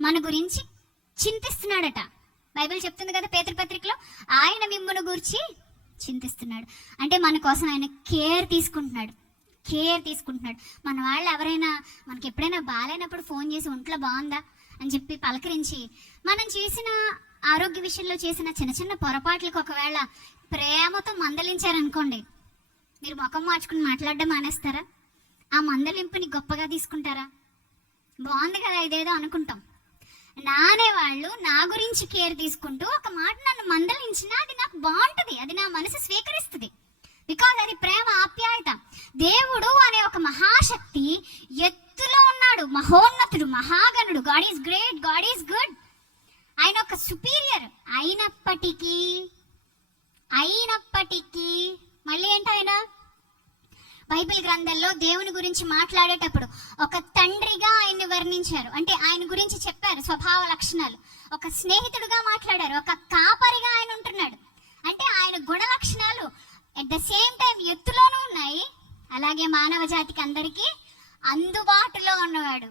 మన గురించి చింతిస్తున్నాడట. బైబిల్ చెప్తుంది కదా పేతురు పత్రికలో, ఆయన మిమ్మును గురించి చింతిస్తున్నాడు. అంటే మన కోసం ఆయన కేర్ తీసుకుంటున్నాడు. మన వాళ్ళు ఎవరైనా మనకి ఎప్పుడైనా బాగాలేనప్పుడు ఫోన్ చేసి ఒంట్లో బాగుందా అని చెప్పి పలకరించి, మనం చేసిన ఆరోగ్య విషయంలో చేసిన చిన్న చిన్న పొరపాట్లకు ఒకవేళ ప్రేమతో మందలించారనుకోండి, మీరు ముఖం మార్చుకుని మాట్లాడడం మానేస్తారా? ఆ మందలింపుని గొప్పగా తీసుకుంటారా? బాగుంది కదా ఇదేదో అనుకుంటాం. నానే వాళ్ళు నా గురించి కేర్ తీసుకుంటూ ఒక మాట నన్ను మందలించినా అది నాకు బాగుంటుంది, అది నా మనసు స్వీకరిస్తుంది. బికాజ్ అది ప్రేమ, ఆప్యాయత. దేవుడు అనే ఒక మహాశక్తి ఎత్తులో ఉన్నాడు, మహోన్నతుడు, మహాగణుడు. God is great, God is good. ఆయన ఒక సుపీరియర్. అయినప్పటికీ మళ్ళీ ఏంటి, ఆయన బైబిల్ గ్రంథంలో దేవుని గురించి మాట్లాడేటప్పుడు ఒక తండ్రిగా ఆయన్ని వర్ణించారు. అంటే ఆయన గురించి చెప్పారు స్వభావ లక్షణాలు. ఒక స్నేహితుడుగా మాట్లాడారు, ఒక కాపరిగా ఆయన ఉంటున్నాడు. అంటే ఆయన గుణ లక్షణాలు అట్ ద సేమ్ టైం ఎత్తులోనూ ఉన్నాయి, అలాగే మానవ జాతికి అందరికీ అందుబాటులో ఉన్నవాడు.